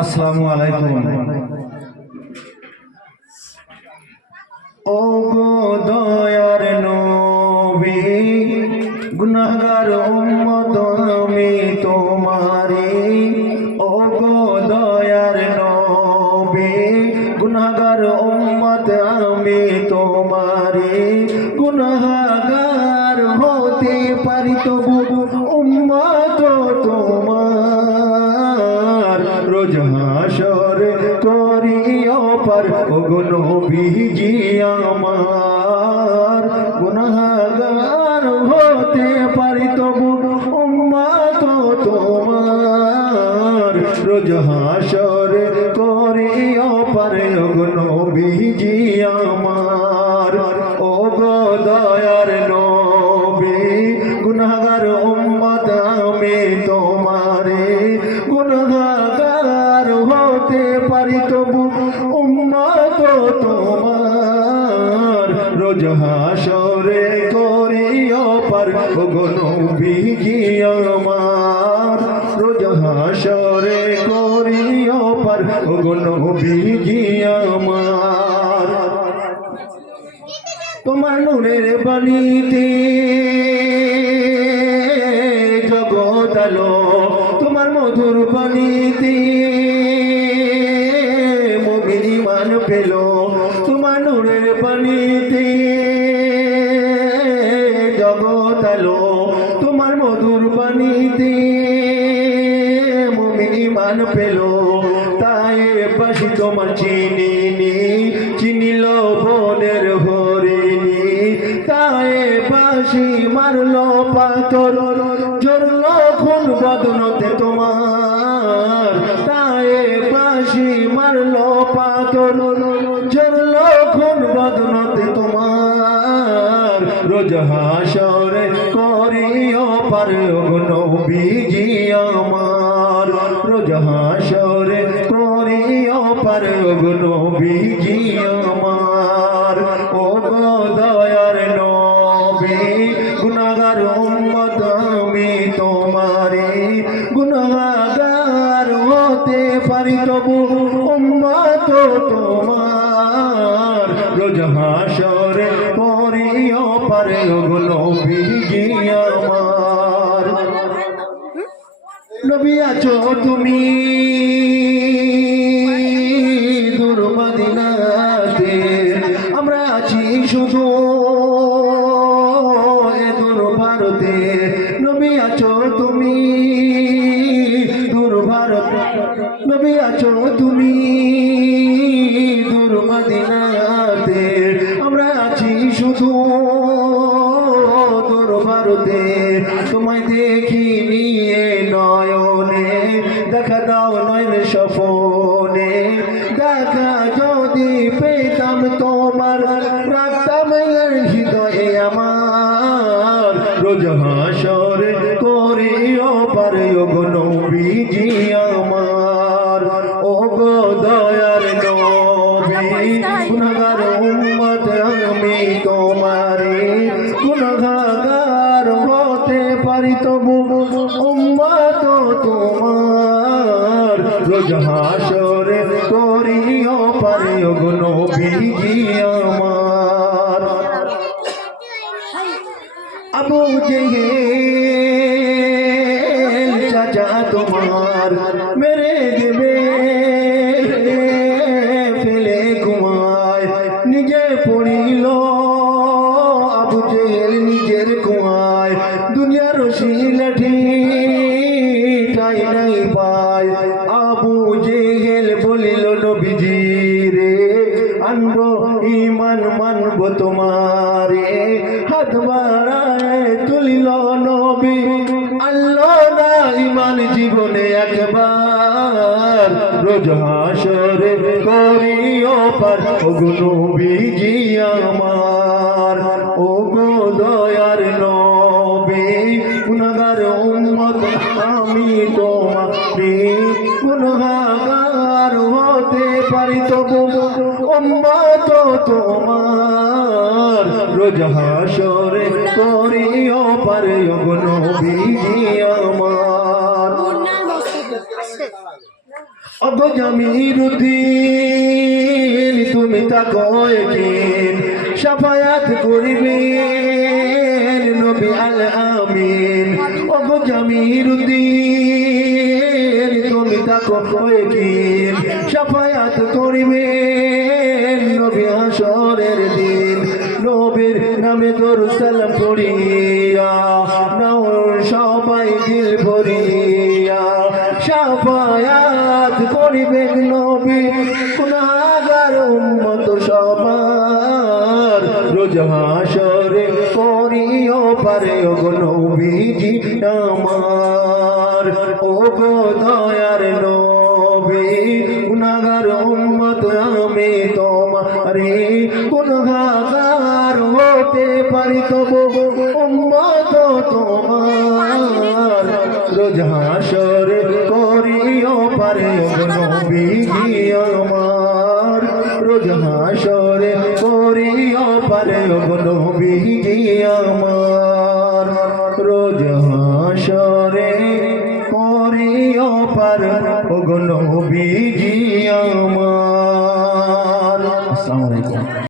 আসসালামু আলাইকুম। ও গো দয়ার নবী, গুনাহগার উম্মত আমি তোমারি। ও গো দয়ার নবী, গুনাহগার উম্মত আমি তোমারি। গুনাহগার হতে পারি তবু উম্মত তোমার। রোজ হাসরে করিও পার ও গো নবীজি আমার। গুনাহগার হতে পারি তবু উম্মত তোমার। রোজ হাসরে করিও পার ও গো নবীজি আমার। ও গো দয়ার নবী, গুনাহগার উম্মত আমি তোমারে। গুনাহগার হতে পারি তবু উম্মত তোমার। রোজ হাসরে করিও পার ও গো নবীজি আমার। রোজ হাসরে করিও পার ও গো নবীজি আমার। তোমার নূরের বাণীতে জগৎ আলো, তোমার মধুর বাণীতে মুমিন ঈমান পেল। তোমার নূরের বাণীতে জগৎ আলো, তোমার মধুর বাণীতে মুমিন ঈমান পেল। তাই পাশি তোমার চিনিনি, চিনিল বনের হরিণী। তাই পাশি মারলো পাথর, ঝরলো খুন বদনতে তোমার। তাই পাশি মারলো পাথর, ঝরলো খুন বদনতে তোমার। রোজ হাসরে করিও পার ও গো নবীজি আমার। রোজ হাসরে করিও পার ও গো নবীজি আমার। ও গো দয়ার নবী, গুনাহগার উম্মত আমি তোমারি। গুনাহগার হতে পারি তবু উম্মত তোমার। রোজ হাসরে করিও পার ও গো নবীজি আমার। নবী আছো তুমি দূর মদিনাতে, আমরা আছি শুধু এ দূর ভারতে। নবী আছো তুমি দূর ভারতে, নবী আছো তুমি দূর মদিনাতে। আমরা আছি শুধু দূর ভারতে। তোমায় দেখি নিয়ে নয়নে, দেখা দাও নয়ন স্বপনে। দেখা যদি পেতাম তোমার, রাখতাম হৃদয়ে আমার। রোজ হাসরে করিও পার ও গো নবীজি আমার। ও গো দয়ার নবী, গুনাহগার উম্মত আমি তোমারি। গুনাহগার হতে পারি তবু উম্মত তোমার। রোজ হাসরে করিও পার ও গো নবীজি আমার। আবু জেহেল চাচা তোমার মেরে দেবে ফেলে কুয়ায়। নিজে পড়িল আবু জেহেল নিজের কুয়ায়। দুনিয়ার রশি লাঠি ঠাই নাই পায়। আবু জেহেল বলিল নবীজি রে, আনবো ঈমান মানব তোমারে। হাত বাড়ায় তুলিল নবী, আল্লাহ না ঈমান জীবনে একবার। রোজ হাসরে করিও পার ও গো নবীজি আমার। ও গো দয়ার নবী, গুনাহগার উম্মত আমি তোমারি। গুনাহগার হতে পারি তবু উম্মত তোমার। রোজ হাসরে করিও পার ও গো নবীজি আমার। ওগো জামিরুদ্দিন তুমি তাকো একদিন শাফায়াত করিবেন নবী আল আমিন। ওগো জামিরুদ্দিন তুমি তাকো একদিন শাফায়াত করিবেন নবী হাশরের দিন। নবীর নামে দরুদ সালাম পড়িয়া নাও সবাই দিল ভরিয়া শাফায়াত করিবেন নবী গুনাহগার উম্মত সবার। রোজ হাশরে করিও পারে ওগো নবীজি আমার। ওগো দয়ার নবী গুনাহগার উম্মত আমি তোমারে গুনাহগার হতে পারি তবু উম্মত তোমার। রোজ হাশরে করিও পারে ওগো নবীজি আমার। রোজ হাশরে করিও পারে ওগো নবীজি আমার। রোজ হাশরে করিও পারে ওগো নবীজি আমার। আসসালামু আলাইকুম।